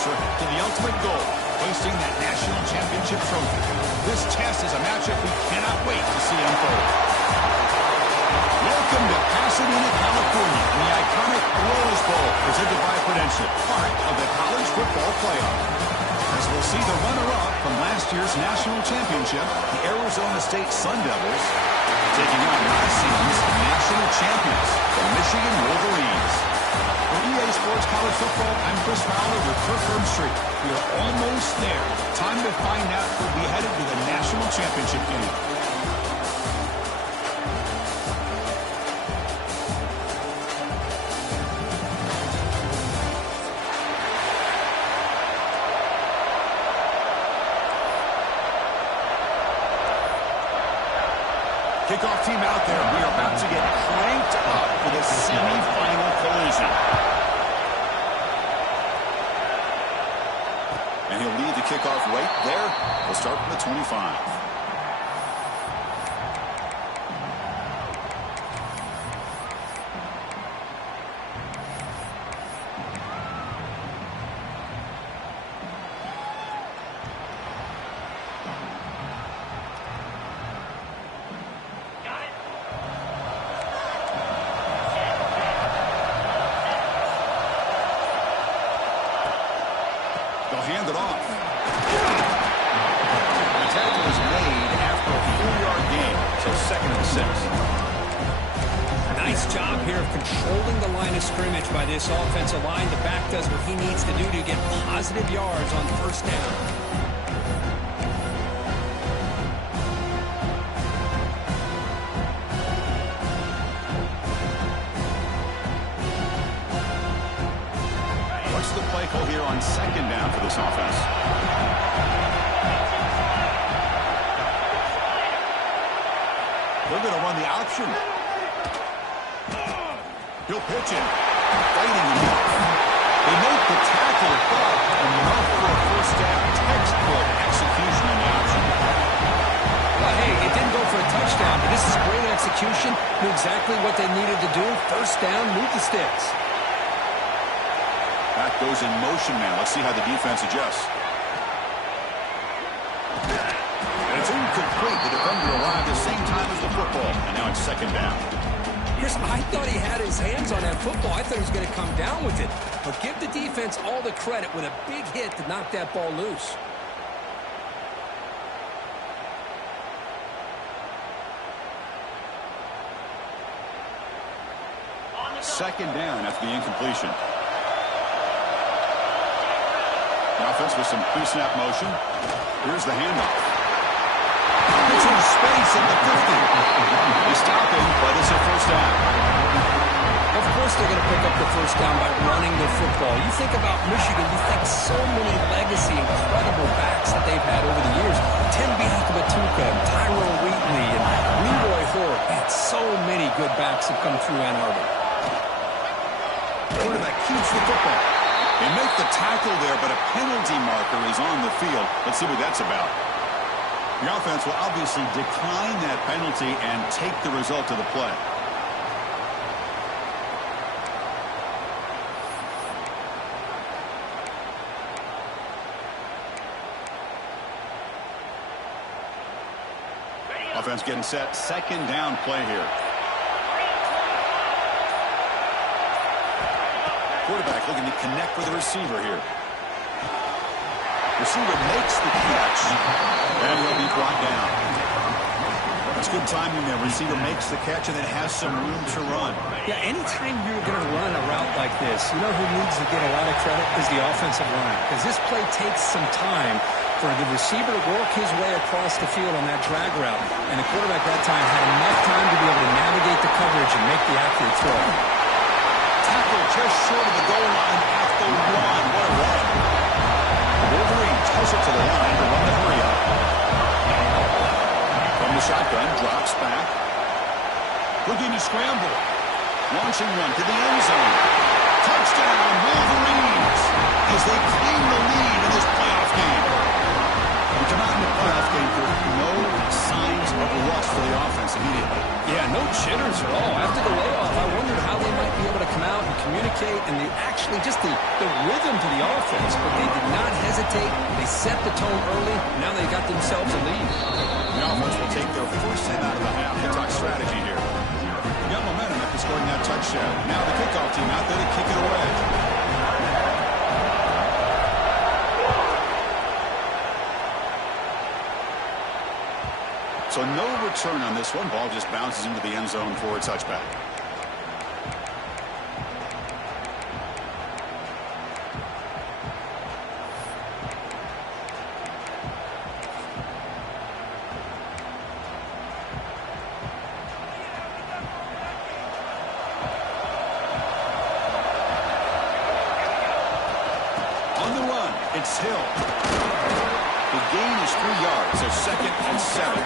closer to the ultimate goal, hoisting that national championship trophy. This test is a matchup we cannot wait to see unfold. Welcome to Pasadena, California, in the iconic Rose Bowl, presented by Prudential, part of the College Football Playoff. As we'll see the runner-up from last year's national championship, the Arizona State Sun Devils, taking on last season's national champions, the Michigan Wolverines. For EA Sports College Football, I'm Chris Fowler with Kirk Herbstreit. We are almost there. Time to find out who'll be headed to the national championship game. Kickoff team out there. We are about to get cranked up for the semifinal collision. And he'll lead the kickoff right there. We'll start from the 25. They'll hand it off. The tackle is made after a 4-yard gain, so 2nd and 6. Nice job here of controlling the line of scrimmage by this offensive line. The back does what he needs to do to get positive yards on first down. What's the play call here on 2nd down for this offense? They're going to run the option. He'll pitch it. Fighting enough. They make the tackle, but enough for a first down. Textbook execution on the option. Well, hey, it didn't go for a touchdown, but this is great execution. Knew exactly what they needed to do. First down, move the sticks. That goes in motion now. Let's see how the defense adjusts. And it's incomplete. The defender arrived at the same time as the football. And now it's 2nd down. Here's, I thought he had his hands on that football. I thought he was going to come down with it. But give the defense all the credit with a big hit to knock that ball loose. Second down after the incompletion. The offense with some pre-snap motion. Here's the handoff. It's in space at the 50. They stop him, but it's a first down. Of course they're going to pick up the first down by running the football. You think about Michigan, you think so many legacy, incredible backs that they've had over the years. Tim Biakabatuka, Tyrone Wheatley, and Leroy Hoare. Man, so many good backs have come through Ann Arbor. Quarterback keeps the football. They make the tackle there, but a penalty marker is on the field. Let's see what that's about. The offense will obviously decline that penalty and take the result of the play. Offense getting set. 2nd down play here. Quarterback looking to connect with the receiver here. Receiver makes the catch, and he'll be brought down. That's good timing there. Receiver makes the catch and then has some room to run. Yeah, anytime you're going to run a route like this, you know who needs to get a lot of credit is the offensive line. Because this play takes some time for the receiver to work his way across the field on that drag route. And the quarterback that time had enough time to be able to navigate the coverage and make the accurate throw. Tackle just short of the goal line at the 1. What a run. Wolverine toss it to the line to run the 3-up. From the shotgun, drops back. Looking to scramble. Launching one to the end zone. Touchdown, Wolverines, as they claim the lead in this playoff game. We come out in the playoff game for no signs of rust for the offense immediately. Yeah, no jitters at all. After the layoff, I wondered how they might be able to come out and communicate communicate, and the rhythm to the offense. But they did not hesitate. They set the tone early. Now they got themselves a lead. The offense will take their first time out of the half. They talk strategy here. You got momentum after scoring that touchdown. Now the kickoff team out there to kick it away. So no return on this one. Ball just bounces into the end zone for a touchback. On the run, it's Hill. The gain is 3 yards, so 2nd and 7.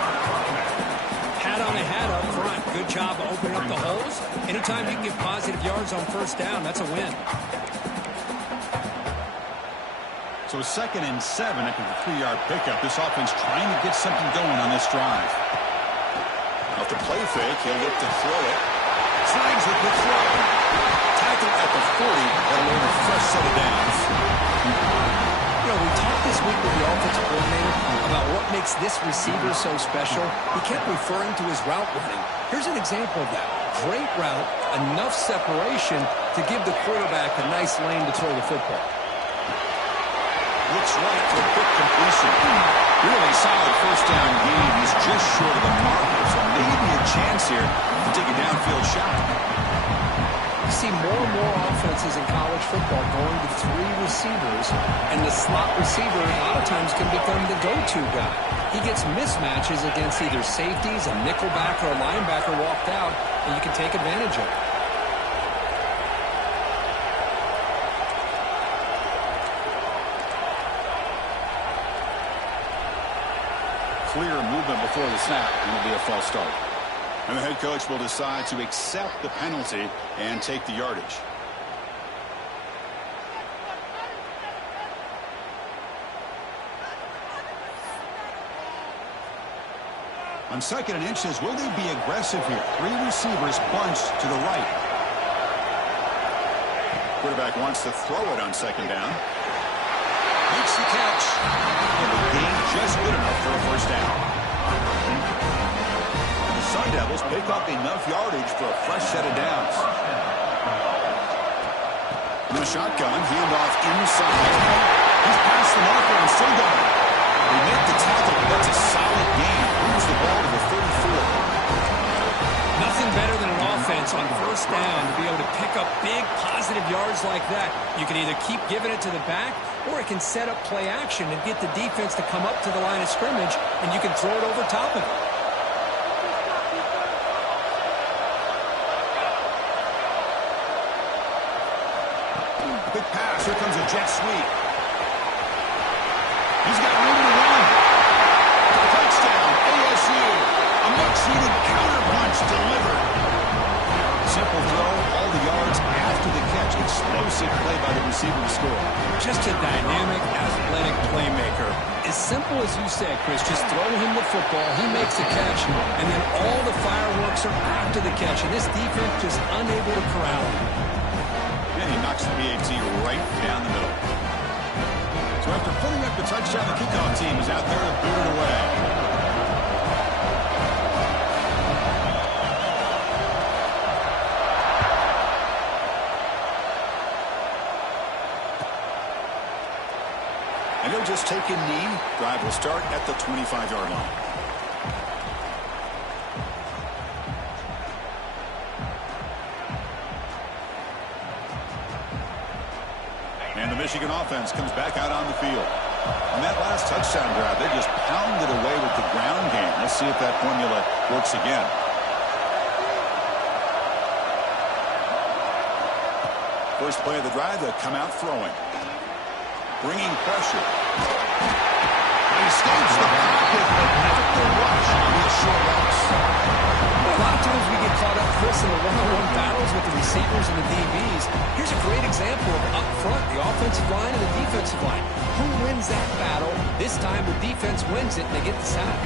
Hat on a hat up front. Good job of opening up the holes. Anytime you can get positive yards on first down, that's a win. So 2nd and 7 after the 3-yard pickup. This offense trying to get something going on this drive. Off the play fake, he'll look to throw it. Slides with the throw. Tackled at the 40. That'll earn a fresh set of downs. You know, we talked this week with the offensive coordinator about what makes this receiver so special. He kept referring to his route running. Here's an example of that. Great route, enough separation to give the quarterback a nice lane to throw the football. Looks right for a quick completion. Really solid first down gain. He's just short of the marker, so maybe a chance here to take a downfield shot. You see more and more offenses in college football going to 3 receivers, and the slot receiver a lot of times can become the go-to guy. He gets mismatches against either safeties, a nickelback, or a linebacker walked out, and you can take advantage of it. Clear movement before the snap, and it'll be a false start. And the head coach will decide to accept the penalty and take the yardage. On 2nd and inches, will they be aggressive here? 3 receivers bunched to the right. Quarterback wants to throw it on 2nd down. Makes the catch. And the gain just good enough for a first down. Sun Devils pick up enough yardage for a fresh set of downs. In the shotgun, handoff inside. He's past the marker and still going. They make the tackle, but that's a solid gain. Moves the ball to the 34. Nothing better than an offense on first down to be able to pick up big positive yards like that. You can either keep giving it to the back, or it can set up play action and get the defense to come up to the line of scrimmage, and you can throw it over top of it. Quick pass. Here comes a jet sweep. He's got room to run. Touchdown, ASU. A much-needed counter-punch delivered. Simple throw, all the yards after the catch. Explosive play by the receiver to score. Just a dynamic, athletic playmaker. As simple as you said, Chris, just throw him the football, he makes a catch, and then all the fireworks are after the catch, and this defense just unable to corral him. And he knocks the PAT right down the middle. So after putting up the touchdown, the kickoff team is out there to boot it away. And he'll just take a knee. Drive will start at the 25-yard line. And the Michigan offense comes back out on the field. On that last touchdown drive, they just pounded away with the ground game. Let's see if that formula works again. First play of the drive, they'll come out throwing. Bringing pressure. He escapes the pocket, but not the rush on his short routes. A lot of times we get caught up, Chris, in the one-on-one battles with the receivers and the DBs. Here's a great example of up front, the offensive line and the defensive line. Who wins that battle? This time the defense wins it, and they get the sack.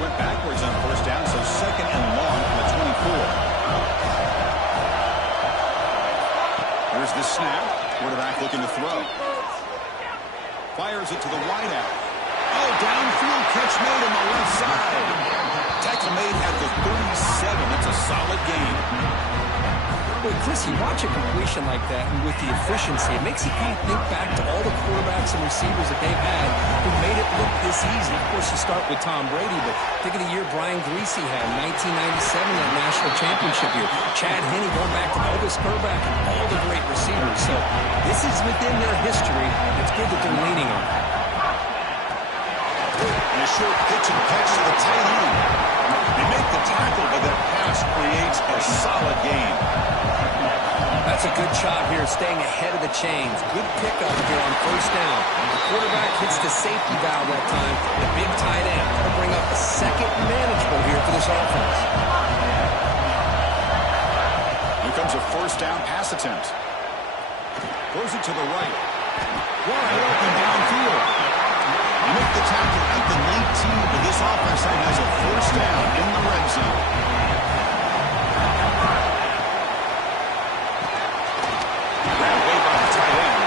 Went backwards on first down, so 2nd and long from the 24. Here's the snap. Quarterback looking to throw. Fires it to the wideout. Oh, downfield catch made on the left side. Tackle made at the 37. That's a solid gain. Boy, Chris, you watch a completion like that, and with the efficiency, it makes you kind of think back to all the quarterbacks and receivers that they've had who made it look this easy. Of course, you start with Tom Brady, but think of the year Brian Griese had in 1997, that national championship year. Chad Henne going back to Elvis Kerback and all the great receivers. So this is within their history. It's good that they're leaning on it. And a short pitch and catch to the tight end. They make the tackle, but that pass creates a solid gain. That's a good shot here, staying ahead of the chains. Good pickup here on first down. The quarterback hits the safety valve that time. The big tight end to bring up a second manageable here for this offense. Here comes a first down pass attempt. Throws it to the right. Wide open downfield. They make the tackle at the 19, but this offense now has a first down in the red zone. Grabbed away by the tight end.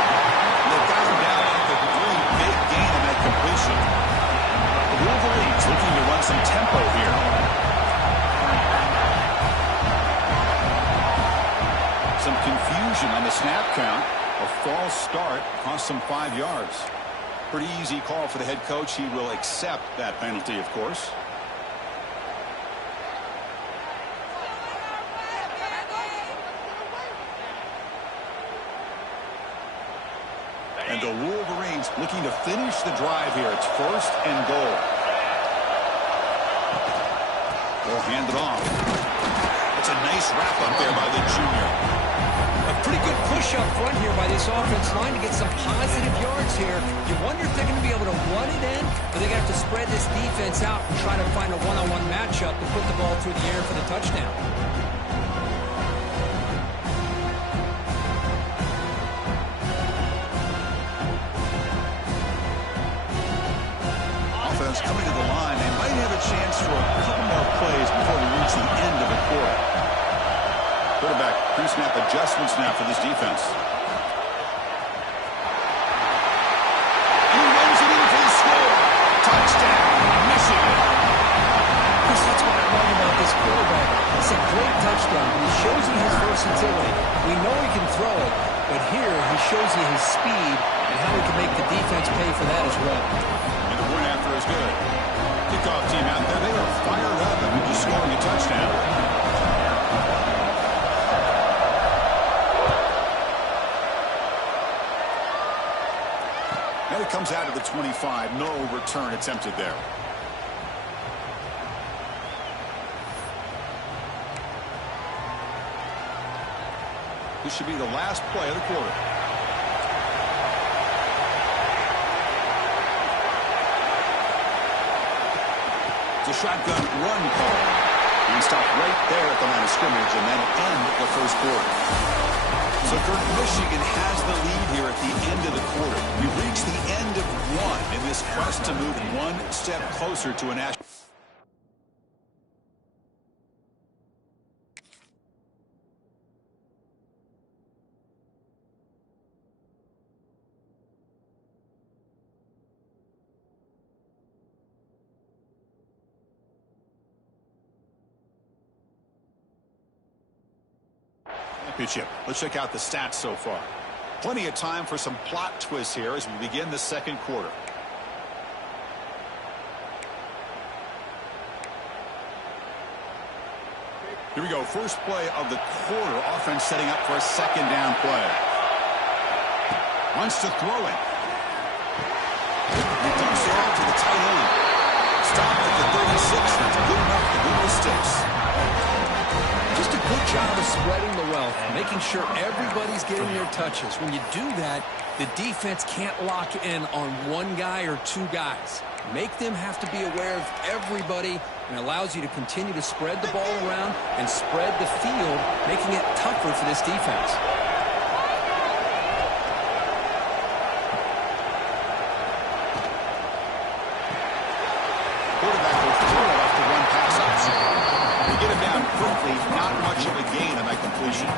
And they've got him down at the 3. Big gain on that completion. The Wolverines looking to run some tempo here. Some confusion on the snap count. A false start cost them 5 yards. Pretty easy call for the head coach. He will accept that penalty, of course. And the Wolverines looking to finish the drive here. It's first and goal. They'll hand it off. That's a nice wrap up there by the junior. A pretty good push up front here by this offense line to get some positive yards here. You wonder if they're going to be able to run it in, but they're going to have to spread this defense out and try to find a one-on-one matchup to put the ball through the air for the touchdown. Offense coming to the line. They might have a chance for a couple more plays before we reach the end of the quarter. Quarterback pre-snap adjustments now for this defense. He runs it in for the score. Touchdown, Michigan. That's what I love about this quarterback. It's a great touchdown. He shows you his versatility. We know he can throw it, but here he shows you his speed and how he can make the defense pay for that as well. And the point after is good. Kickoff team out there. They are fired up and just scoring a touchdown. And it comes out of the 25. No return attempted there. This should be the last play of the quarter. It's a shotgun run call. And stop right there at the line of scrimmage, and that'll end the first quarter. So, Kurt, Michigan has the lead here at the end of the quarter. We've reached the end of one in this quest to move one step closer to a national. Championship. Let's check out the stats so far. Plenty of time for some plot twists here as we begin the second quarter. Here we go. First play of the quarter. Offense setting up for a second down play. Wants to throw it. He dumps it out to the tight end. Stopped at the 36. That's good enough to move the sticks. Just a good job of spreading the wealth, making sure everybody's getting their touches. When you do that, the defense can't lock in on one guy or two guys. Make them have to be aware of everybody, and allows you to continue to spread the ball around and spread the field, making it tougher for this defense. Quarterback will throw it off the run pass option. They get him down quickly, not much of a gain on that completion.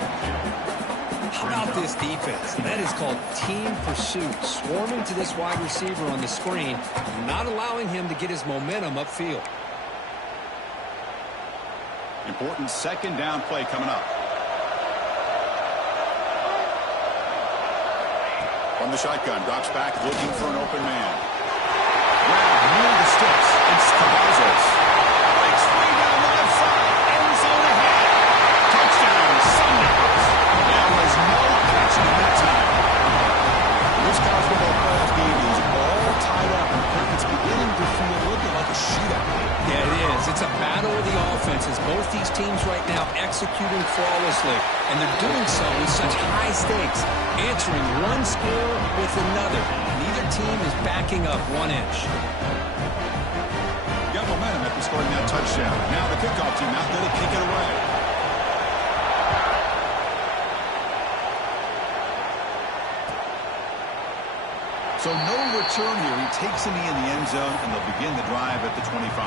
How about this defense? That is called team pursuit. Swarming to this wide receiver on the screen, not allowing him to get his momentum upfield. Important second down play coming up. From the shotgun, drops back, looking for an open man. Grab near the sticks. It's Cavazos. Breaks free down the left side. End zone ahead. Touchdown, Sundays. There was no catching that time. This college football playoff game is all tied up, and it's beginning to feel a little like a shootout. Yeah, it is. It's a battle of the offenses. Both these teams right now executing flawlessly, and they're doing so with such high stakes, answering one skill with another. Neither team is backing up 1 inch. Got momentum after scoring that touchdown. Now the kickoff team out there to kick it away. So no return here. He takes a knee in the end zone, and they'll begin the drive at the 25.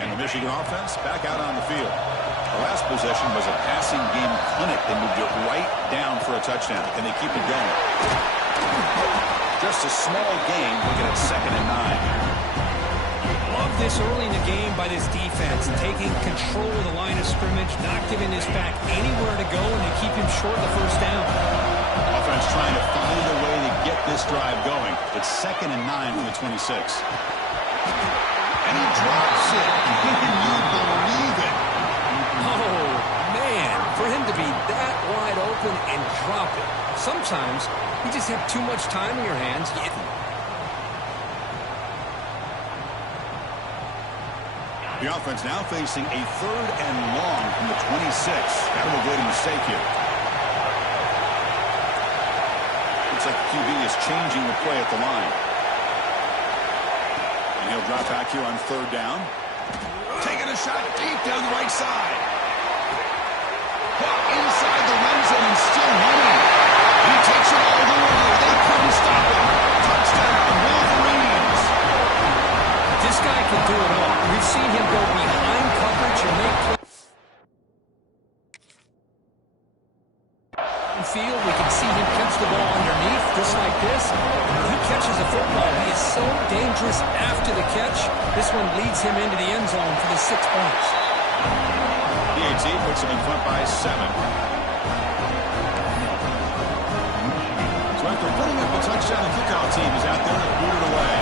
And the Michigan offense back out on the field. The last possession was a passing game clinic. They moved it right down for a touchdown, and they keep it going. Just a small gain. Looking at 2nd and 9. Love this early in the game by this defense, taking control of the line of scrimmage, not giving this back anywhere to go, and they keep him short of the first down. Offense trying to find a way to get this drive going. It's 2nd and 9 from the 26. And he drops it. Can you believe it? Oh, man, for him to be that wide open and drop it. Sometimes you just have too much time in your hands. The offense now facing a 3rd and long from the 26. Got to avoid a mistake here. Looks like the QB is changing the play at the line. And he'll drop back here on 3rd down. Taking a shot deep down the right side. Caught inside the red zone and still running. He takes it all the way. They couldn't stop him. Touchdown, Wolverines. This guy can do it all. We've seen him go behind coverage and make plays. Field, we can see him catch the ball underneath, just like this. When he catches a football, he is so dangerous after the catch. This one leads him into the end zone for the 6 points. DAT puts him in front by 7. So after putting up a touchdown, the kickoff team is out there to boot it away.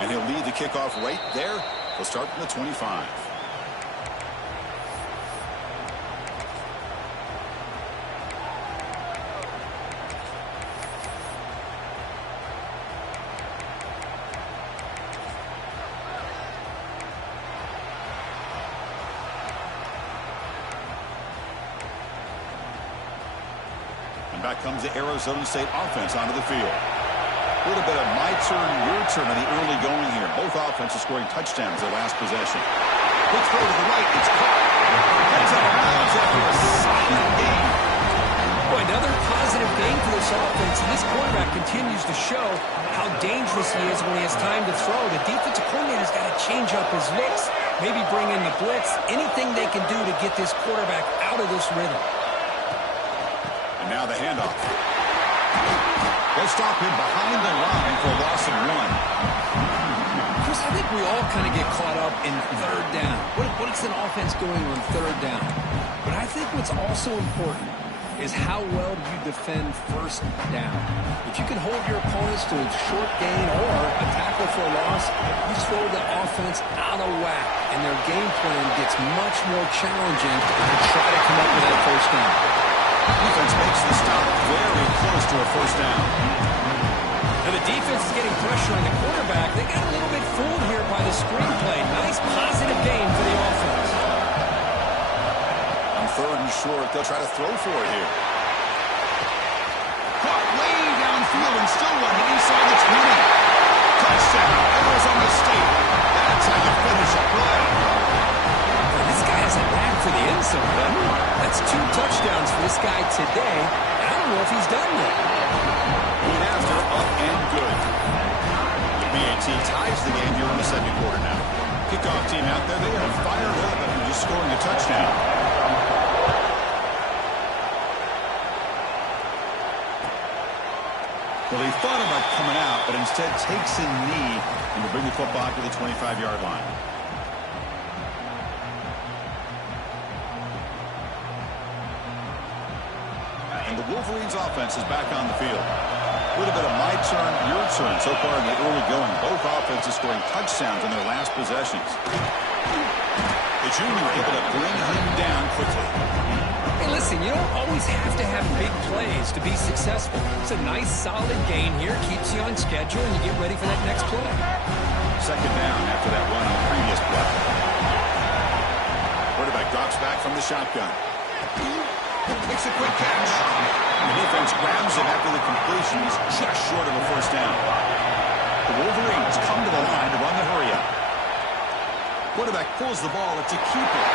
And he'll lead the kickoff right there. He'll start from the 25. And back comes the Arizona State offense onto the field. A little bit of my turn, your turn in the early going here. Both offenses scoring touchdowns their last possession. Quick throw to the right. It's caught. Heads out of bounds after a silent gain. Boy, another positive gain for this offense. And this quarterback continues to show how dangerous he is when he has time to throw. The defensive coordinator's got to change up his looks, maybe bring in the blitz, anything they can do to get this quarterback out of this rhythm. And now the handoff. They'll stop him behind the line for a loss of 1. Chris, I think we all kind of get caught up in 3rd down. What is an offense doing on 3rd down? But I think what's also important is how well do you defend 1st down. If you can hold your opponents to a short gain or a tackle for a loss, you throw the offense out of whack, and their game plan gets much more challenging to try to come up with that 1st down. Defense makes the stop very close to a 1st down. Now the defense is getting pressure on the quarterback. They got a little bit fooled here by the screenplay. Nice positive gain for the offense. On 3rd and short, they'll try to throw for it here. Caught way downfield and still running inside the 20. Touchdown, Arizona State. That's how you finish a play. This guy has a knack for the end say so, doesn't he? That's 2 touchdowns for this guy today. I don't know if he's done yet. Point after, up and good. The BAT ties the game here in the second quarter now. Kickoff team out there, they are fired up after just scoring a touchdown. Well, he thought about coming out, but instead takes a knee and will bring the football to the 25-yard line. And the Wolverines offense is back on the field. A little bit of my turn, your turn so far in the early going. Both offenses scoring touchdowns in their last possessions. The junior able to bring him down quickly. Hey, listen, you don't always have to have big plays to be successful. It's a nice, solid gain here. Keeps you on schedule, and you get ready for that next play. Second down after that run on the previous play. Quarterback drops back from the shotgun. Makes a quick catch. The defense grabs him after the completion. He's just short of a first down. The Wolverines come to the line to run the hurry-up. Quarterback pulls the ball. It's a keeper.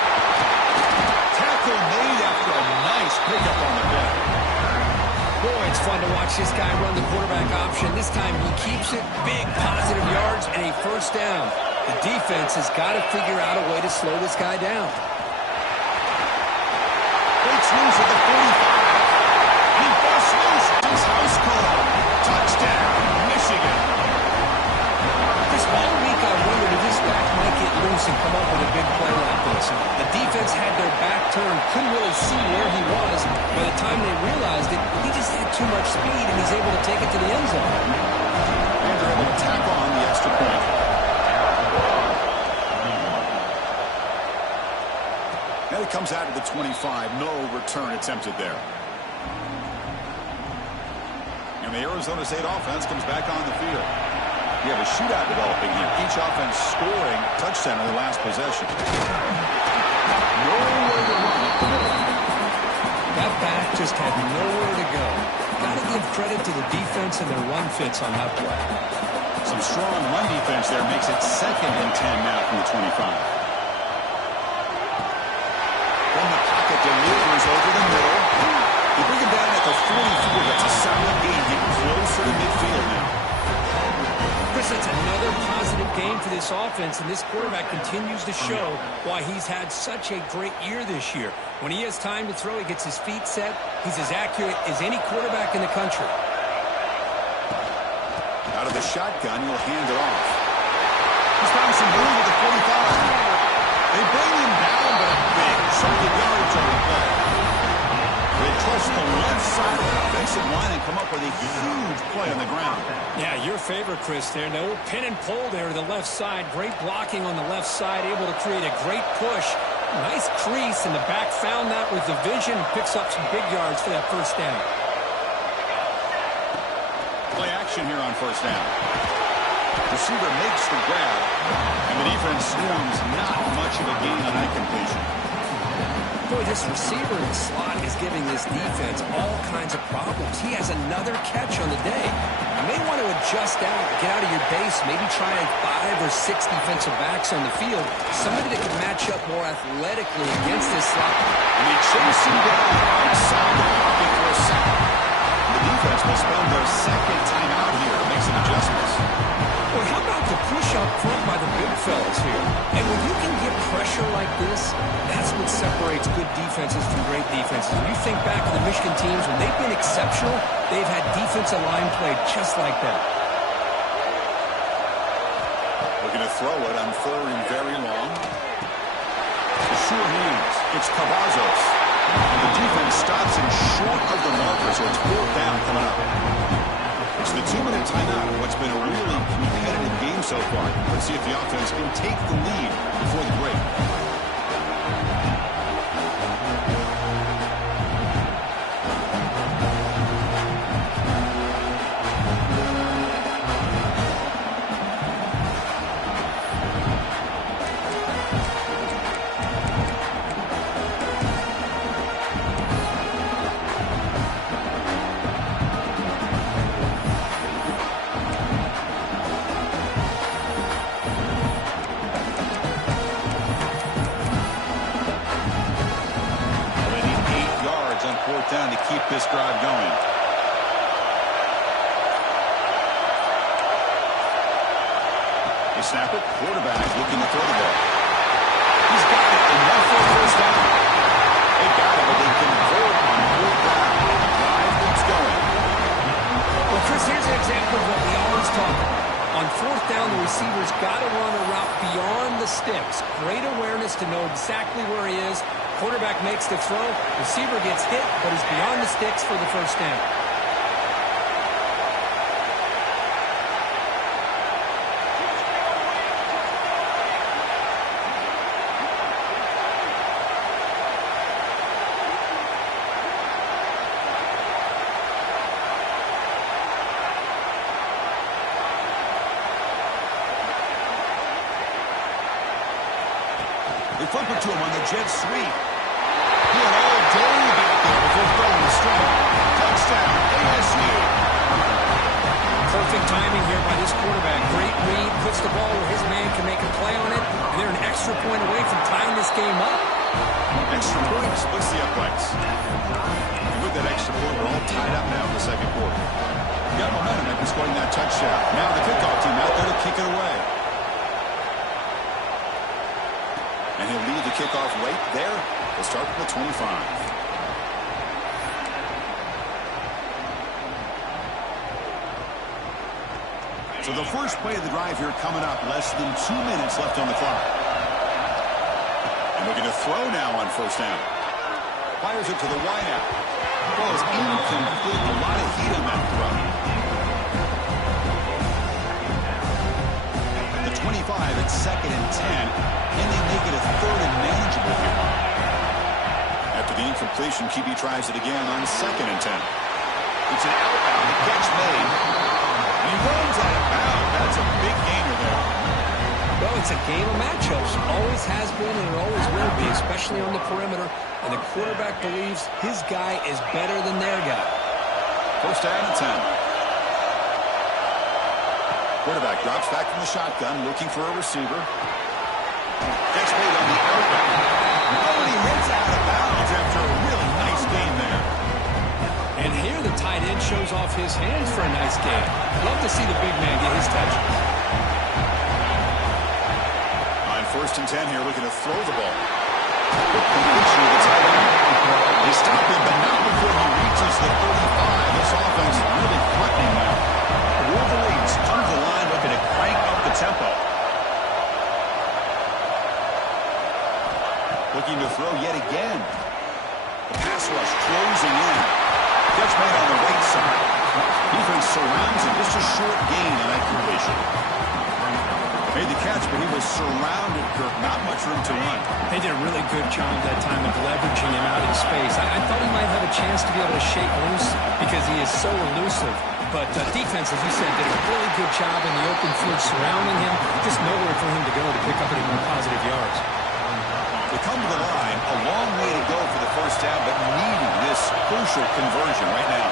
Tackle made after a nice pickup on the play. Boy, it's fun to watch this guy run the quarterback option. This time he keeps it. Big positive yards and a first down. The defense has got to figure out a way to slow this guy down. Breaks loose at the 45. He busts loose. His house call. Touchdown, Michigan. This whole week I wondered if this back might get loose and come up with a big play like this. The defense had their back turned, couldn't really see where he was. By the time they realized it, he just had too much speed, and he's able to take it to the end zone. And they're able to tack on the extra point. Now he comes out of the 25. No return attempted there. And the Arizona State offense comes back on the field. We have a shootout developing here. Each offense scoring touchdown in the last possession. Nowhere to run. That back just had nowhere to go. Got to give credit to the defense and their run fits on that play. Some strong run defense there makes it 2nd and 10 now from the 25. From the pocket, delivers over the middle. They bring him down at the 44. That's a solid gain. Getting closer to midfield now. Chris, it's another positive game for this offense, and this quarterback continues to show why he's had such a great year this year. When he has time to throw, he gets his feet set. He's as accurate as any quarterback in the country. Out of the shotgun, he'll hand it off. He's found some room at the 45. They bring him down, but a big chunk of yards on the play. They trust the left side of the offensive line and come up with a huge play on the ground. Yeah, your favorite, Chris, there. No pin and pull there to the left side. Great blocking on the left side, able to create a great push. Nice crease, and the back found that with the vision and picks up some big yards for that first down. Play action here on first down. Receiver makes the grab, and the defense swarms not much of a gain on that completion. Boy, this receiver in the slot is giving this defense all kinds of problems. He has another catch on the day. You may want to adjust out, get out of your base, maybe try 5 or 6 defensive backs on the field. Somebody that can match up more athletically against this slot. And they chase him down outside the pocket for a sack. The defense will spend their 2nd time out here to make some adjustments. Well, how about the push up front by the big fellas here? And when you can get pressure like this, that's what separates good defenses from great defenses. When you think back to the Michigan teams, when they've been exceptional, they've had defensive line play just like that. Looking to throw it on 3rd and very long. The sure hands. It's Cavazos. And the defense stops him short of the marker, so it's 4th down coming up. It's the 2-minute timeout of what's been a really competitive game so far. Let's see if the offense can take the lead before the break. They snap it. Quarterback looking to throw the ball. He's got it. And one for a first down. They got it, but they convert on fourth down. Drive keeps going. Well, Chris, here's an example of what we always talk about. On fourth down, the receiver's got to run a route beyond the sticks. Great awareness to know exactly where he is. Quarterback makes the throw. Receiver gets hit, but is beyond the sticks for the first down. They flip it to him on the jet sweep. He had all day back there before throwing the string. Touchdown, ASU. Perfect timing here by this quarterback. Great read, puts the ball where his man can make a play on it, and they're an extra point away from tying this game up. Extra point splits the uprights. And with that extra point, we're all tied up now in the second quarter. Got momentum after scoring that touchdown. Now the kickoff team out there to kick it away. And he'll lead the kickoff right there. We'll start with the 25. So the first play of the drive here coming up. Less than 2 minutes left on the clock. And looking to throw now on first down. Fires it to the wideout. Ball is incomplete. A lot of heat on that throw. The 25 at 2nd and 10. Can they make it a 3rd and manageable here? After the incompletion, QB tries it again on 2nd and 10. It's an outbound. The catch made. He runs out of bounds. That's a big gainer there. Well, it's a game of matchups. Always has been and it always will be, especially on the perimeter. And the quarterback believes his guy is better than their guy. First down and 10. Quarterback drops back from the shotgun, looking for a receiver. Catch made on the outbound. Oh, and he heads out of bounds after a really nice game there. And here the tight end shows off his hands for a nice game. Love to see the big man get his touch. On 1st and 10 here, looking to throw the ball. Quick completion of the tight end. They stop him, but not before he reaches the 35. This offense is really threatening now. The Wolverines come to the line looking to crank up the tempo. Looking to throw yet again. The pass rush closing in. Catch made on the right side. Defense surrounds him. Just a short gain on that completion. Made the catch, but he was surrounded, Kirk. Not much room to run. They did a really good job that time of leveraging him out in space. I thought he might have a chance to be able to shake loose because he is so elusive. But defense, as you said, did a really good job in the open field surrounding him. Just nowhere for him to go to pick up any more positive yards. They come to the line, a long way to go for the first down, but needing this crucial conversion right now.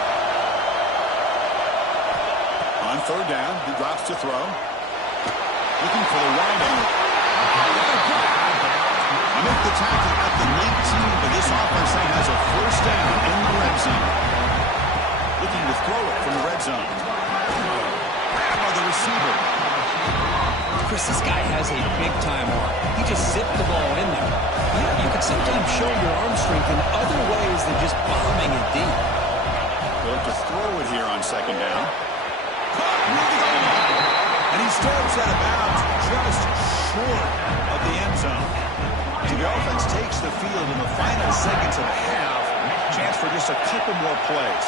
On 3rd down, he drops to throw. Looking for the wideout. Make the tackle at the 19, but this offense now has a first down in the red zone. Looking to throw it from the red zone. Grab by the receiver. Chris, this guy has a big-time arm. He just zipped the ball in there. You can sometimes show your arm strength in other ways than just bombing it deep. They'll have to throw it here on 2nd down. Caught near the goal line. And he steps out of bounds just short of the end zone. So the offense takes the field in the final seconds of the half. Chance for just a couple more plays.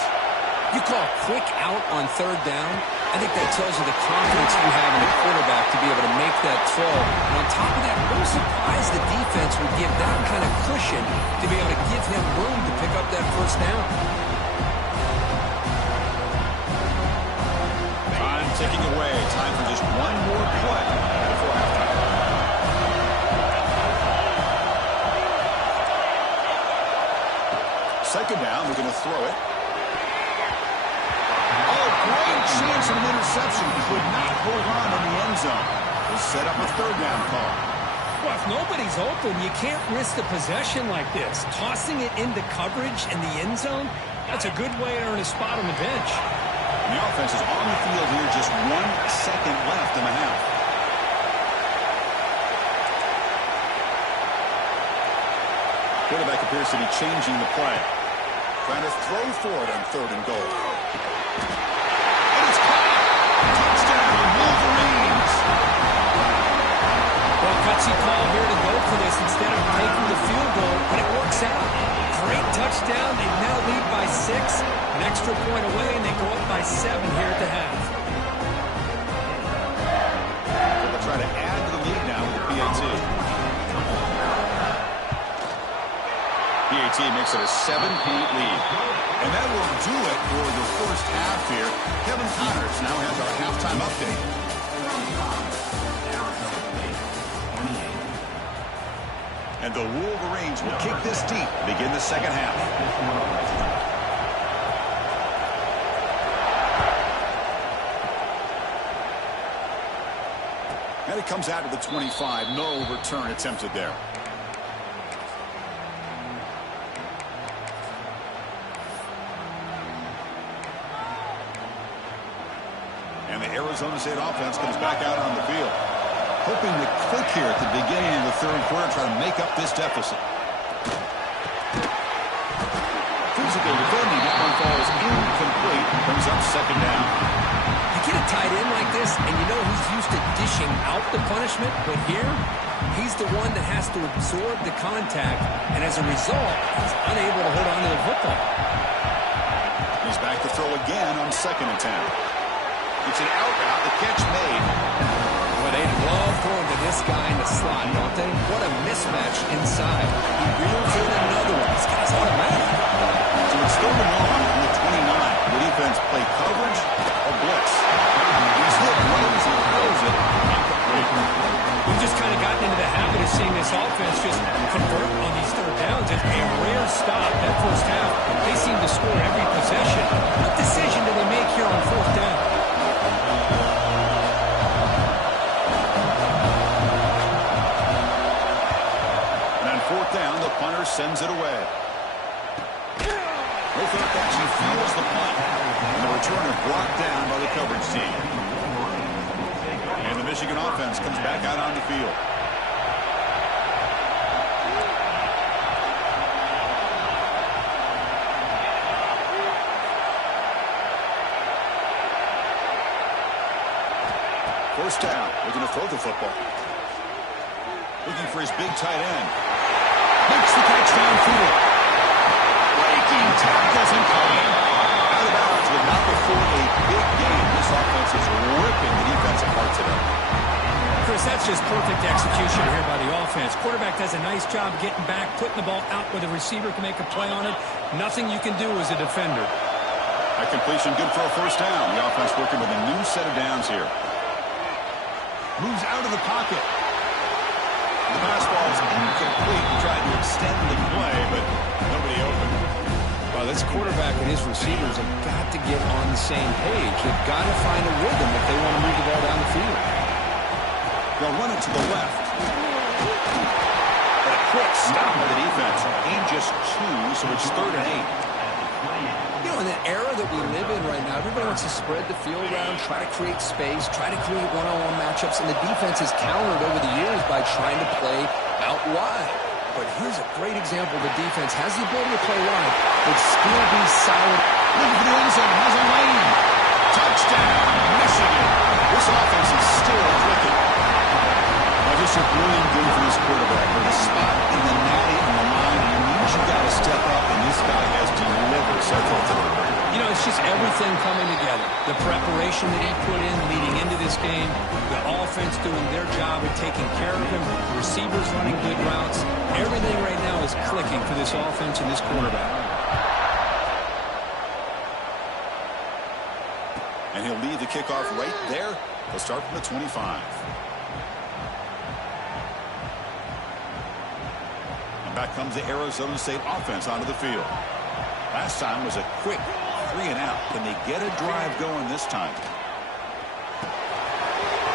You call a quick out on 3rd down. I think that tells you the confidence you have in the quarterback to be able to make that throw. And on top of that, I'm surprised the defense would give that kind of cushion to be able to give him room to pick up that first down. Time ticking away. Time for just one more play before halftime. Second down, we're going to throw it. Great chance of an interception. Could not hold on in the end zone. We'll set up a 3rd down call. Well, if nobody's open, you can't risk the possession like this. Tossing it into coverage in the end zone, that's a good way to earn a spot on the bench. And the offense is on the field here, just 1 second left in the half. Quarterback appears to be changing the play. Trying to throw for it on 3rd and goal. And it's caught. Touchdown, Wolverines. Well, gutsy call here to go for this instead of taking the field goal, but it works out. Great touchdown. They now lead by 6. An extra point away, and they go up by 7 here at the half. They'll try to add to the lead now with the PAT. PAT makes it a 7-point lead. And that will do it for the first half here. Kevin Connors now has our halftime update. And the Wolverines will kick this deep to begin the second half. And it comes out to the 25. No return attempted there. And the Arizona State offense comes back out on the field, hoping to click here at the beginning of the 3rd quarter, try to make up this deficit. Physical defending. That one falls incomplete. Brings up 2nd down. You get a tight end like this, and you know he's used to dishing out the punishment, but here, he's the one that has to absorb the contact, and as a result, he's unable to hold on to the football. He's back to throw again on 2nd and 10. It's an out route. The catch made. Well, they love throwing to this guy in the slot, don't they? What a mismatch inside. He reels in another one. This guy's automatic. So it's 3rd and long on the 29. The defense play coverage or blitz. He's hit runs and throws it. We've just kind of gotten into the habit of seeing this offense just convert on these 3rd downs. It's a rare stop that first half. They seem to score every possession. What decision do they make here on 4th down? Down, the punter sends it away. Wilfork actually fields the punt. And the returner brought down by the coverage team. And the Michigan offense comes back out on the field. First down. Looking to throw the football. Looking for his big tight end. Makes the catch downfield. Breaking tackles and coming. Out of bounds, but not before a big game. This offense is ripping the defense apart today. Chris, that's just perfect execution here by the offense. Quarterback does a nice job getting back, putting the ball out where the receiver can make a play on it. Nothing you can do as a defender. That completion good for a first down. The offense working with a new set of downs here. Moves out of the pocket. The pass ball is incomplete. Tried to extend the play, but nobody open. Well, this quarterback and his receivers have got to get on the same page. They've got to find a rhythm if they want to move the ball down the field. They'll run it to the left. But a quick stop by the defense. Gain just 2, so it's 3rd and 8. You know, in the era that we live in right now, everybody wants to spread the field around, try to create space, try to create one-on-one matchups, and the defense has countered over the years by trying to play out wide. But here's a great example. The defense has the ability to play wide, but still be solid. Looking for the end zone, has a lane. Touchdown, Michigan. This offense is still clicking. Now, just a brilliant game for this quarterback. With a spot in the natty on the line, and means you got to step up, and this guy has delivered so far today. You know, it's just everything coming together. The preparation that he put in leading into this game, the offense doing their job of taking care of him, the receivers running good routes. Everything right now is clicking for this offense and this quarterback. And he'll lead the kickoff right there. He'll start from the 25. And back comes the Arizona State offense onto the field. Last time was a quick 3 and out. Can they get a drive going this time?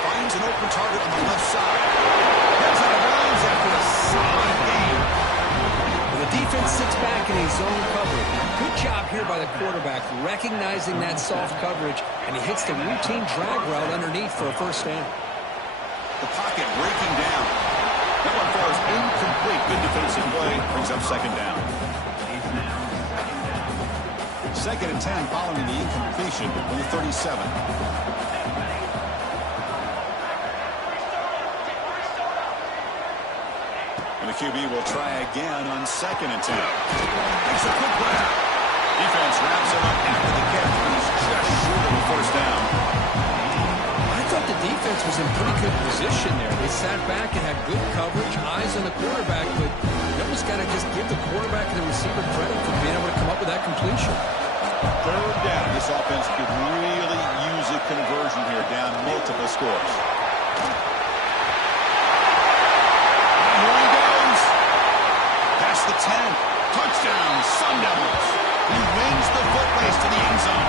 Finds an open target on the left side. Gets out of bounds after a solid game. The defense sits back in a zone coverage. Good job here by the quarterback recognizing that soft coverage, and he hits the routine drag route underneath for a first down. The pocket breaking down. That one falls incomplete. Good defensive play. Brings up second down. 2nd and 10 following the incompletion with the 37. And the QB will try again on 2nd and 10. Makes a quick grab. Defense wraps him up after the catch, but he's just short of the first down. I thought the defense was in pretty good position there. They sat back and had good coverage, eyes on the quarterback, but you almost got to just give the quarterback and the receiver credit for being able to come up with that completion. 3rd down. This offense could really use a conversion here, down multiple scores. Here he goes. Past the 10. Touchdown, Sun Devils. He wins the foot race to the end zone.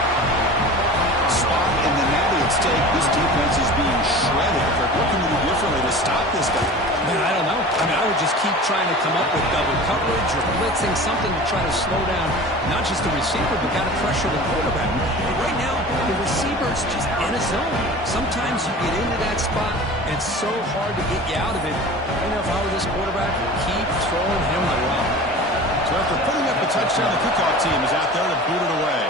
Spot in the natty at stake. This defense is being shredded. What can we do differently to stop this guy? Man, I don't know. I mean, I would just keep trying to come up with double coverage or blitzing, something to try to slow down not just the receiver, but got to pressure the quarterback. But right now, the receiver's just in a zone. Sometimes you get into that spot, and it's so hard to get you out of it. I know if I were this quarterback, keep throwing him the rock. So after putting up a touchdown, the kickoff team is out there to boot it away.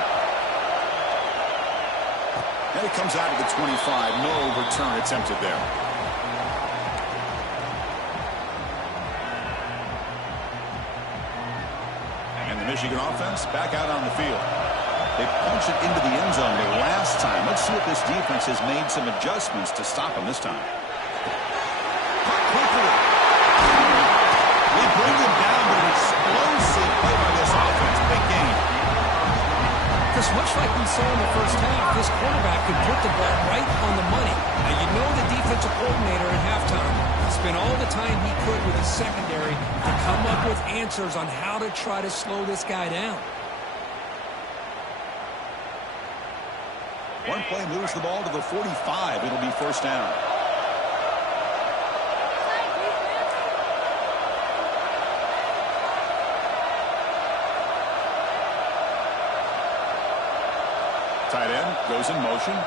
And it comes out of the 25. No return attempted there. And the Michigan offense back out on the field. They punch it into the end zone the last time. Let's see if this defense has made some adjustments to stop them this time. Quickly. They bring him down, but an explosive play by this offense. Big game. Because much like we saw in the first half, this quarterback could put the ball right on the money. Now, you know the defensive coordinator at halftime spent all the time he could with his secondary to come up with answers on how to try to slow this guy down. One play moves the ball to the 45. It'll be first down. Tight end goes in motion.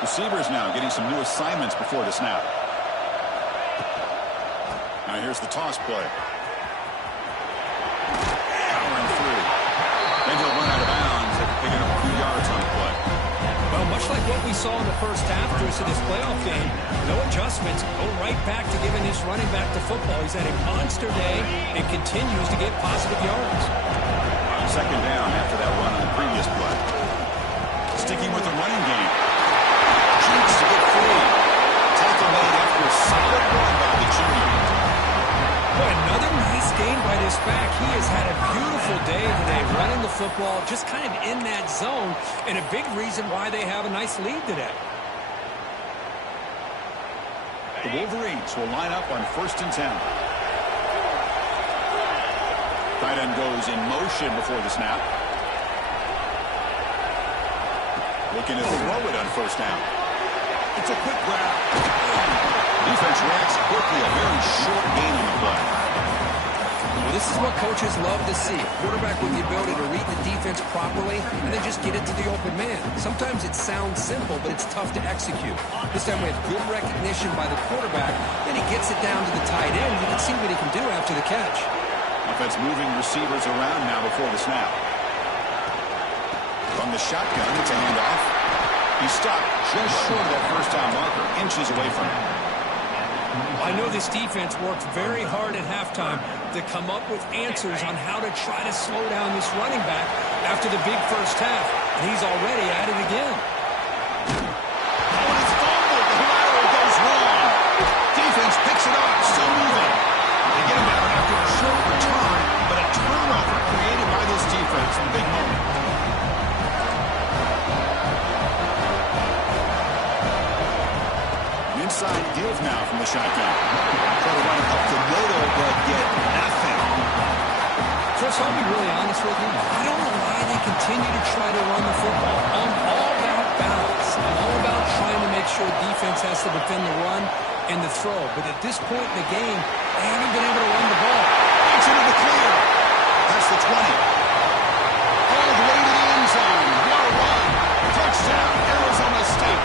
Receivers now getting some new assignments before the snap. Now here's the toss play. Powering through. Then he'll run out of bounds after picking up a few yards on the play. Well, much like what we saw in the first half, Bruce, of this playoff game, no adjustments, go right back to giving his running back to football. He's had a monster day and continues to get positive yards. Second down after that run on the previous play. Sticking with the running game. Cheeks to get free. Tackle made after a solid run by the junior. Boy, another nice game by this back. He has had a beautiful day today running the football, just kind of in that zone, and a big reason why they have a nice lead today. The Wolverines will line up on 1st and 10. Tight end goes in motion before the snap. Looking to throw it on first down. It's a quick grab. Defense reacts quickly. A very short gain on the play. Well, this is what coaches love to see. A quarterback with the ability to read the defense properly and then just get it to the open man. Sometimes it sounds simple, but it's tough to execute. This time we have good recognition by the quarterback. Then he gets it down to the tight end. You can see what he can do after the catch. Offense moving receivers around now before the snap. From the shotgun, it's a handoff. He stopped just short of that first down marker, inches away from him. I know this defense worked very hard at halftime to come up with answers on how to try to slow down this running back after the big first half. And he's already at it again. Oh, and it's fumbled. The lateral goes wrong. Defense picks it up, still moving. They get him down after a short return, but a turnover created by this defense in a big moment. Inside give now from the shotgun. Try to run up the middle, but get nothing. Chris, I'll be really honest with you. I don't know why they continue to try to run the football. I'm all about balance. I'm all about trying to make sure defense has to defend the run and the throw. But at this point in the game, they haven't been able to run the ball. It's into the clear. That's the 20. All the way to the end zone. What a run. Touchdown, Arizona State.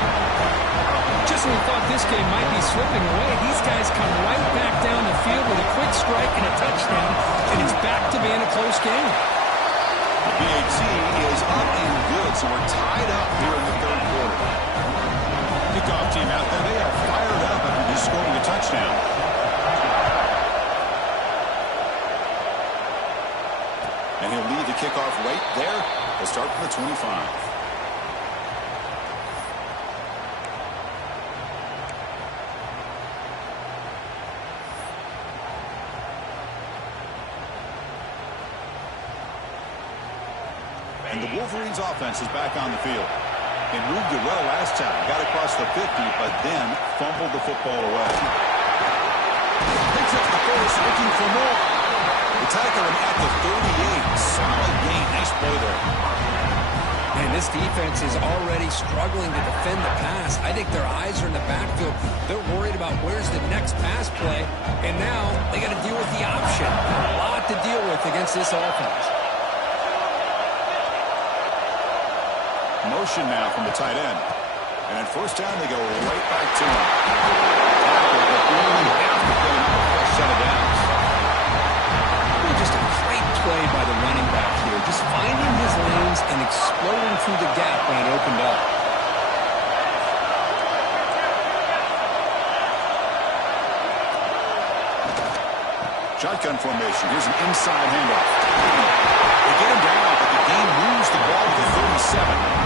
Just when we thought this game might be slipping away. These guys come right back down the field with a quick strike and a touchdown, and it's back to being a close game. The BAT is up and good, so we're tied up here in the third quarter. Kickoff team out there, they are fired up after just scoring a touchdown. And he'll lead the kickoff right there. They'll start from the 25. And the Wolverines offense is back on the field. They moved it well last time. Got across the 50, but then fumbled the football away. Picks up the first, looking for more. They tackle him at the 38. Solid gain. Nice play there. And this defense is already struggling to defend the pass. I think their eyes are in the backfield. They're worried about where's the next pass play. And now they got to deal with the option. A lot to deal with against this offense. Motion now from the tight end. And at first down, they go right back to him. Set of downs. Just a great play by the running back here. Just finding his lanes and exploding through the gap when it opened up. Shotgun formation. Here's an inside handoff. They get him down, but the game moves the ball to the 37.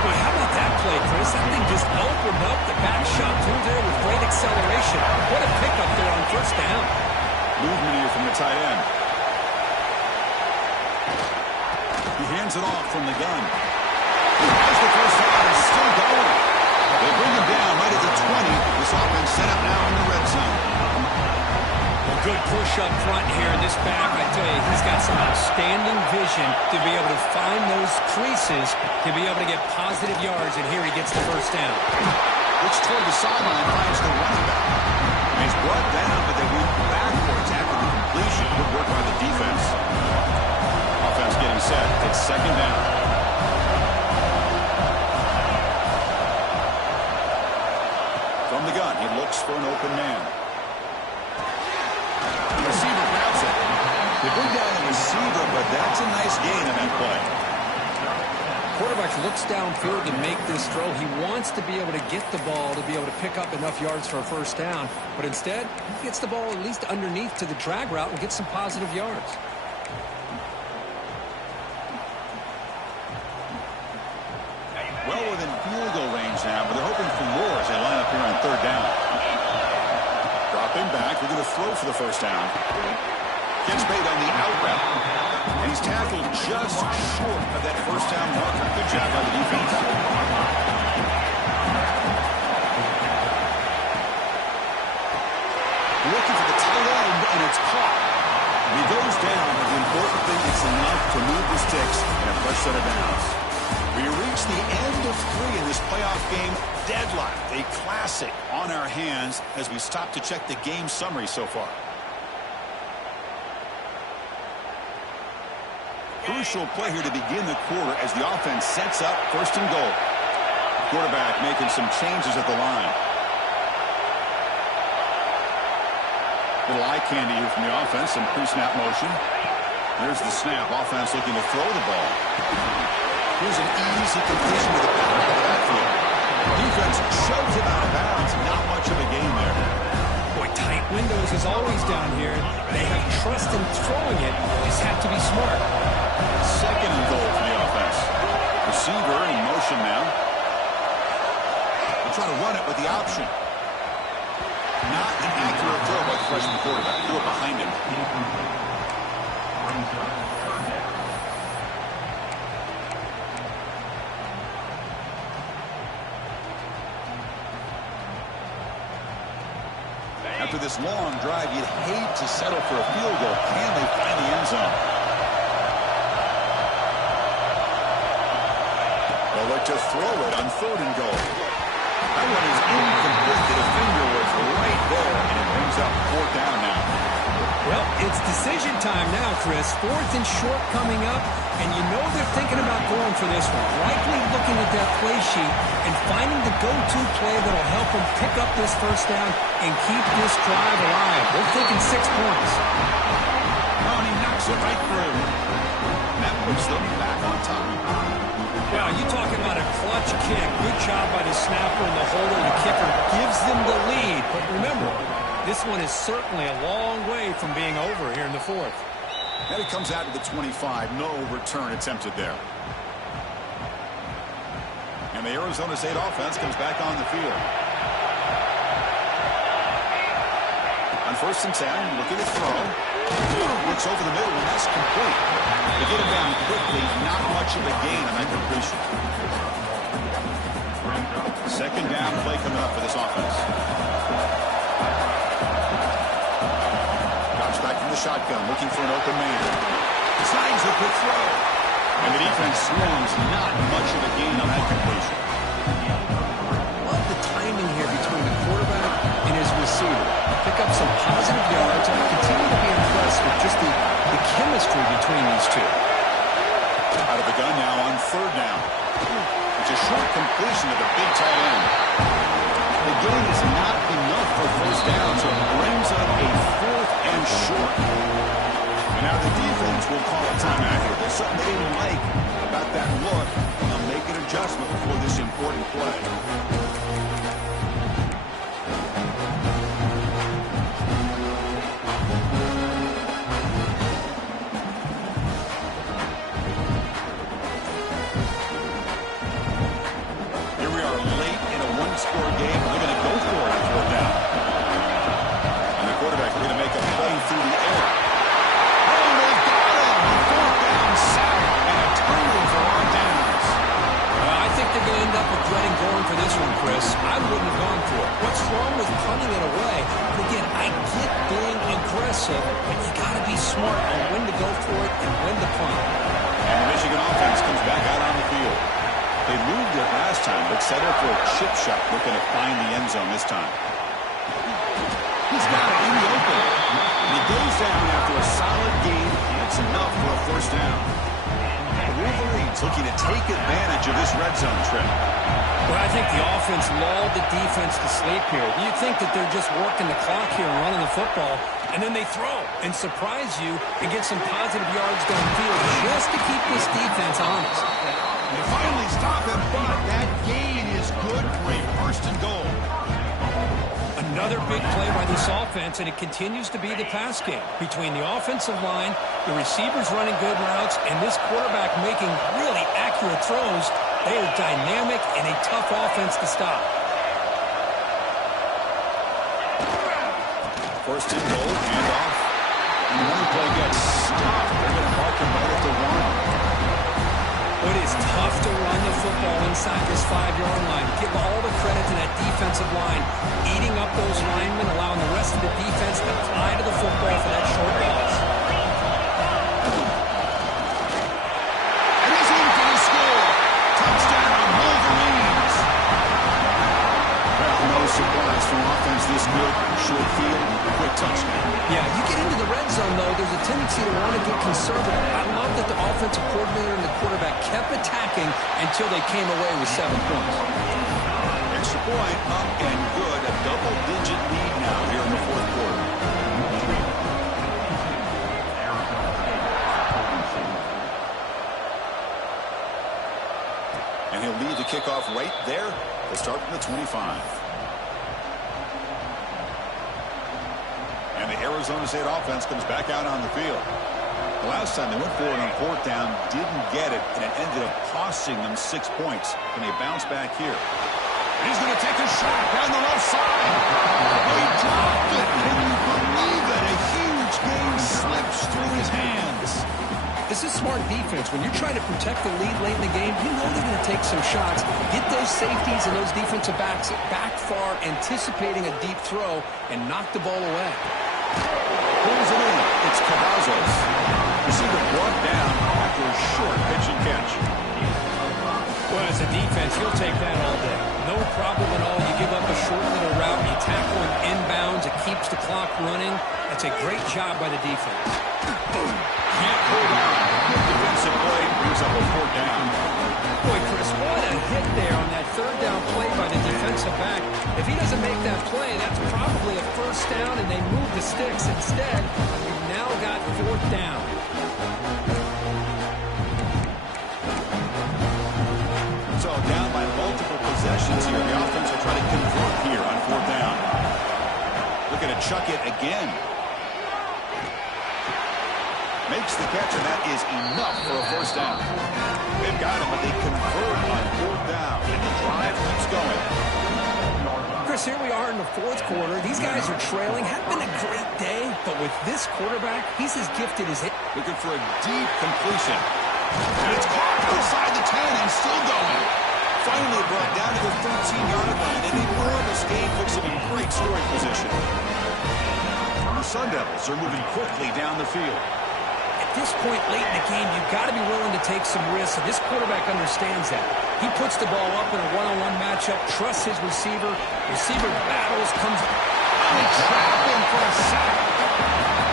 Boy, how about that play, Chris? That thing just opened up. The back shot through there with great acceleration. What a pickup there on first down. Movement here from the tight end. He hands it off from the gun. He has the first down and still going. They bring him down right at the 20. This offense set up now in the red zone. Well, good push up front here in this back. I tell you, he's got some outstanding vision to be able to find those creases, to be able to get positive yards, and here he gets the first down. Looks toward the sideline, finds the running back. And he's brought down, but they move backwards after the completion. Good work by the defense. Offense getting set. It's second down. From the gun, he looks for an open man. The receiver grabs it. They bring down the receiver, but that's a nice gain in that play. Quarterback looks downfield to make this throw. He wants to be able to get the ball to be able to pick up enough yards for a first down. But instead, he gets the ball at least underneath to the drag route and gets some positive yards. Well within field goal range now, but they're hoping for more as they line up here on third down. Dropping back, we're going to throw for the first down. Gets made on the out route. And he's tackled just short of that first down marker. Good job by the defense. Looking for the tight end, and it's caught. He goes down, but the important thing is enough to move the sticks in a fresh set of downs. We reach the end of 3 in this playoff game. Deadlocked, a classic on our hands as we stop to check the game summary so far. Crucial play here to begin the quarter as the offense sets up first and goal. Quarterback making some changes at the line. Little eye candy here from the offense, some pre-snap motion. Here's the snap. Offense looking to throw the ball. Here's an easy completion to the back of the backfield. Defense shoves it out of bounds. Not much of a gain there. Boy, tight windows is always down here. They have trust in throwing it. Just have to be smart. Second and goal for the offense. Receiver in motion now. They're trying to run it with the option. Not an accurate throw by the freshman quarterback. Threw it behind him. After this long drive, you'd hate to settle for a field goal. Can they find the end zone? They'll look to throw it on third and goal. That one is incomplete. The defender was right there, and it brings up fourth down now. Well, it's decision time now, Chris. 4th and short coming up, and you know they're thinking about going for this one. Likely looking at that play sheet and finding the go-to play that'll help them pick up this first down and keep this drive alive. They're thinking 6 points. Oh, and he knocks it right through. That puts them back on top. Well, you talking about a clutch kick. Good job by the snapper and the holder. The kicker gives them the lead. But remember, this one is certainly a long way from being over here in the 4th. And it comes out to the 25. No return attempted there. And the Arizona State offense comes back on the field. On 1st and 10, looking to throw. Looks over the middle, and that's complete. They get him down quickly. Not much of a gain on that completion. 2nd down play coming up for this offense. Back from the shotgun, looking for an open man. Slides the quick throw. And the defense swarms. Not much of a gain on that completion. Love the timing here between the quarterback and his receiver. Pick up some positive yards, and I continue to be impressed with just the chemistry between these two. Out of the gun now on 3rd down. It's a short completion to the big tight end. The gain is not enough for 1st down, so it brings up a 4th and short. And now the defense will call a timeout here. There's something they didn't like about that look. They'll make an adjustment for this important play. Here we are late in a one-score game. They're going to go for it on 4th down. And the quarterback is going to make a play through the air. Oh, they've got him! A 4th down sack and a turnover on downs. I think they're going to end up regretting going for this one, Chris. I wouldn't have gone for it. What's wrong with punting it away? Again, I get being aggressive, but you got to be smart on when to go for it and when to punt. And the Michigan offense comes back out on the field. They moved it last time, but settled for a chip shot, looking to find the end zone this time. He's got it in the open. And he goes down after a solid gain. That's enough for a 1st down. The Wolverines looking to take advantage of this red zone trip. Well, I think the offense lulled the defense to sleep here. You'd think that they're just working the clock here and running the football, and then they throw and surprise you and get some positive yards downfield just to keep this defense honest. They finally stop him, but that gain is good for a 1st and goal. Another big play by this offense, and it continues to be the pass game. Between the offensive line, the receivers running good routes, and this quarterback making really accurate throws, they are dynamic and a tough offense to stop. 1st and goal, handoff. And the running play gets stopped. They're going to mark him right at the 1. It is tough to run the football inside this 5-yard line. Give all the credit to that defensive line, eating up those linemen, allowing the rest of the defense to fly to the football for that short loss. And he's in for the score. Touchdown, Wolverines. Well, no surprise from offense this good. Short field, quick touchdown. Yeah, you get into the red zone, though, there's a tendency to want to get conservative. I love that the offensive coordinator and the quarterback kept attacking until they came away with 7 points. Extra point, up and good. A double-digit lead now here in the 4th quarter. And he'll lead the kickoff right there. They'll start from the 25. And the Arizona State offense comes back out on the field. The last time they went for it on 4th down, didn't get it, and it ended up costing them 6 points. Can they bounce back here? And he's going to take a shot down the left side. They dropped it. Can you believe it? A huge game slips through his hands. This is smart defense. When you're trying to protect the lead late in the game, you know they're going to take some shots, get those safeties and those defensive backs back far, anticipating a deep throw, and knock the ball away. Pulls it in. It's Cavazos. Receiver brought down after a short pitch and catch. Well, as a defense, you'll take that all day. No problem at all. You give up a short little route, you tackle him inbounds, it keeps the clock running. That's a great job by the defense. Can't hold on. Good defensive play brings up a 4th down. Boy, Chris, what a hit there on that 3rd down play by the defensive back. If he doesn't make that play, that's probably a 1st down, and they move the sticks instead. We've now got 4th down. So down by multiple possessions here. The offense will try to convert here on 4th down. Looking to chuck it again. Makes the catch, and that is enough for a 1st down. They've got him, but they convert on 4th down, and the drive keeps going. Chris, here we are in the 4th quarter. These guys are trailing. Hadn't been a great day, but with this quarterback, he's as gifted as it. Looking for a deep completion. And it's caught outside the 10 and still going. Finally brought down to the 13-yard line, and the Maroons game puts them in great scoring position. The Sun Devils are moving quickly down the field. At this point late in the game, you've got to be willing to take some risks, and this quarterback understands that. He puts the ball up in a one-on-one matchup, trusts his receiver. Receiver battles, comes up, and trapped him for a sack.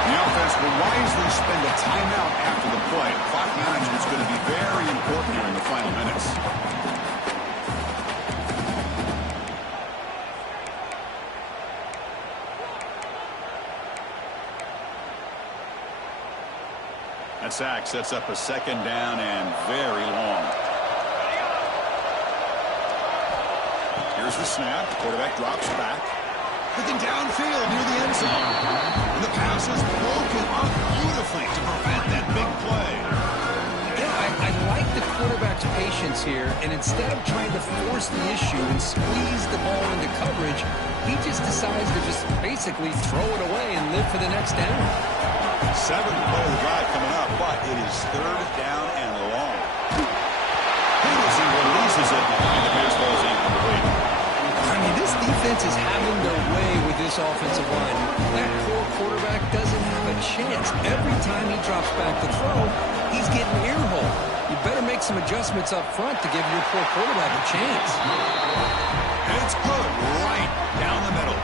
The offense will wisely spend a timeout after the play. Clock management is going to be very important here in the final minutes. That sack sets up a 2nd down and very long. Here's the snap. Quarterback drops back. Looking downfield near the end zone. And the pass is broken up beautifully to prevent that big play. Yeah, I like the quarterback's patience here, and instead of trying to force the issue and squeeze the ball into coverage, he just decides to just basically throw it away and live for the next down. 7th play of the drive coming up, but it is 3rd down and long. Peterson releases it, and the pass ball is incomplete. I mean, this defense is having their way with this offensive line. That poor quarterback doesn't have a chance. Every time he drops back to throw, he's getting earholed. You better make some adjustments up front to give your poor quarterback a chance. And it's good right down the middle.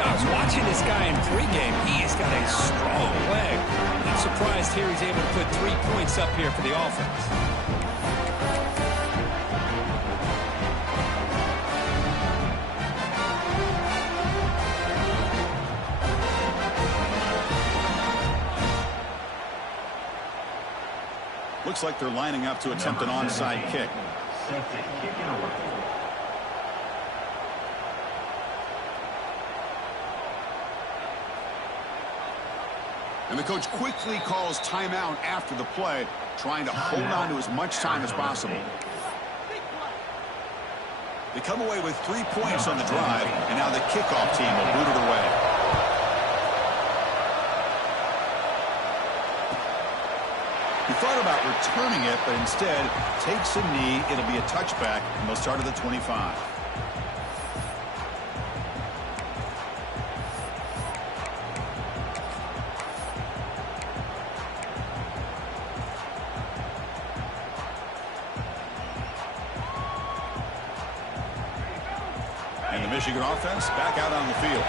I was watching this guy in pregame. He has got a strong leg. I'm surprised here he's able to put 3 points up here for the offense. Looks like they're lining up to attempt an onside kick. And the coach quickly calls timeout after the play, trying to hold on to as much time as possible. They come away with 3 points on the drive, and now the kickoff team will boot it away. He thought about returning it, but instead takes a knee. It'll be a touchback, and they'll start at the 25. And the Michigan offense back out on the field.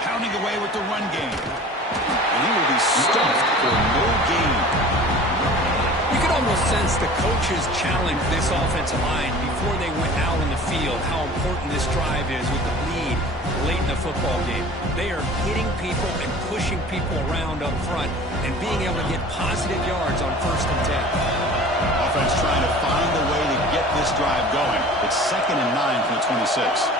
Pounding away with the run game. And he will be stuffed for no gain. You can almost sense the coaches challenge this offensive line before they went out in the field, how important this drive is with the lead late in the football game. They are hitting people and pushing people around up front and being able to get positive yards on 1st and 10. Offense trying to find a way to get this drive going. It's 2nd and 9 from the 26.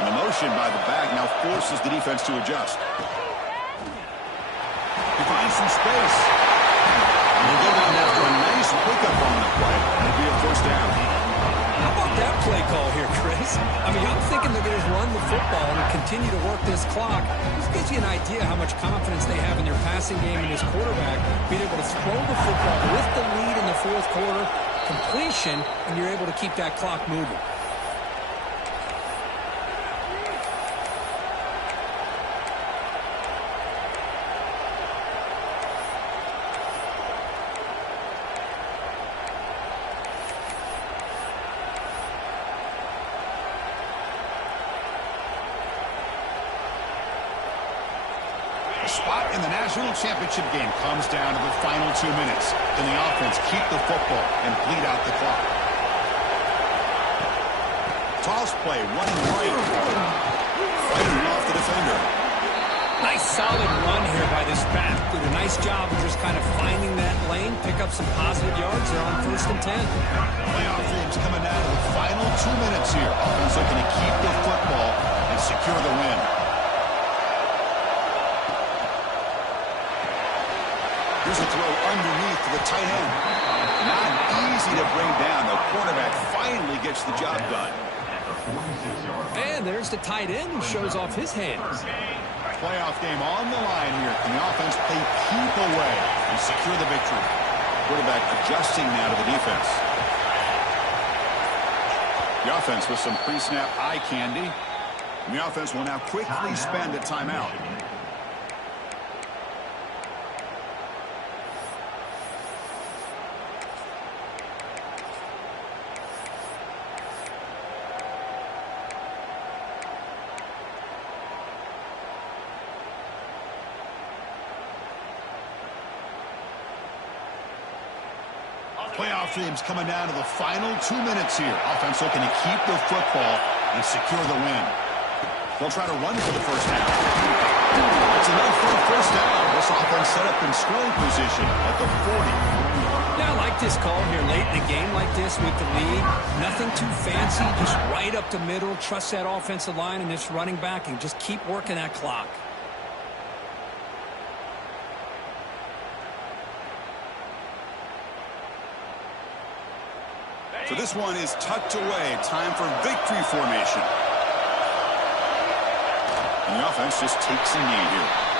And the motion by the back now forces the defense to adjust. He finds some space. And he'll go down after a nice pickup on the play. It'll be a 1st down. How about that play call here, Chris? I mean, I'm thinking they're going to run the football and continue to work this clock. This gives you an idea how much confidence they have in their passing game and this quarterback being able to throw the football with the lead in the 4th quarter, completion, and you're able to keep that clock moving. The spot in the national championship game comes down to the final 2 minutes. Can the offense keep the football and bleed out the clock? Toss play, running right. Fighting off the defender. Nice solid run here by this back. Did a nice job of just kind of finding that lane, pick up some positive yards there on 1st and 10. Playoff games coming down to the final 2 minutes here. Offense looking to keep the football and secure the win. Here's a throw underneath to the tight end. Not easy to bring down. The quarterback finally gets the job done. And there's the tight end who shows off his hands. Playoff game on the line here. Can the offense play keep away and secure the victory? Quarterback adjusting now to the defense. The offense with some pre-snap eye candy. And the offense will now quickly spend a timeout. Playoff games coming down to the final 2 minutes here. Offense looking to keep the football and secure the win. They'll try to run for the first down. It's enough for a first down. This offense set up in scoring position at the 40. Yeah, I like this call here late in the game like this with the lead. Nothing too fancy, just right up the middle. Trust that offensive line and this running back and just keep working that clock. So this one is tucked away. Time for victory formation. And the offense just takes a knee here.